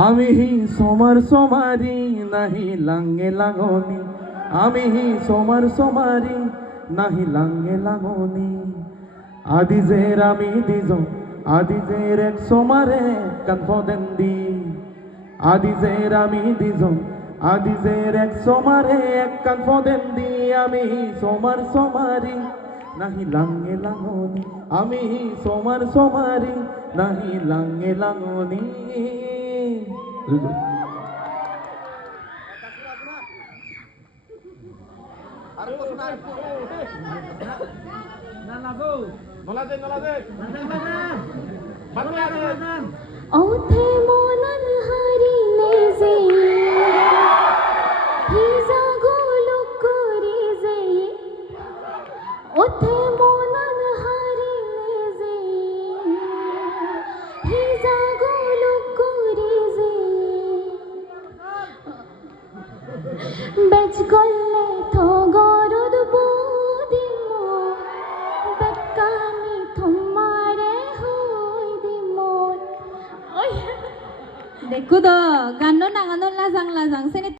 আমি হি সোমার সোমারি নাহি লাঙ্গে লাগনি আমি হি সোমার সোমারি নাহি লাঙ্গে লাগনি আদিজের আমি দিজো আদিজের এক সোমারে কনফোদেন দি আদিজের আমি দিজো আদিজের এক সোমারে এক কনফোদেন দি আমি হি সোমার সোমারি নাহি লাঙ্গে লাগনি আমি হি সোমার সোমারি নাহি লাঙ্গে লাগনি औथे मोनन हारिले जे हिजा गोलुक करे जे औथे मोनन हारिले जे हिजा गोलुक करे जे बेच गल्ले थो गरद बुदिमो बेकामी थमारे होई दिमो देखो तो गानो नागानो लाजां लाजां सेने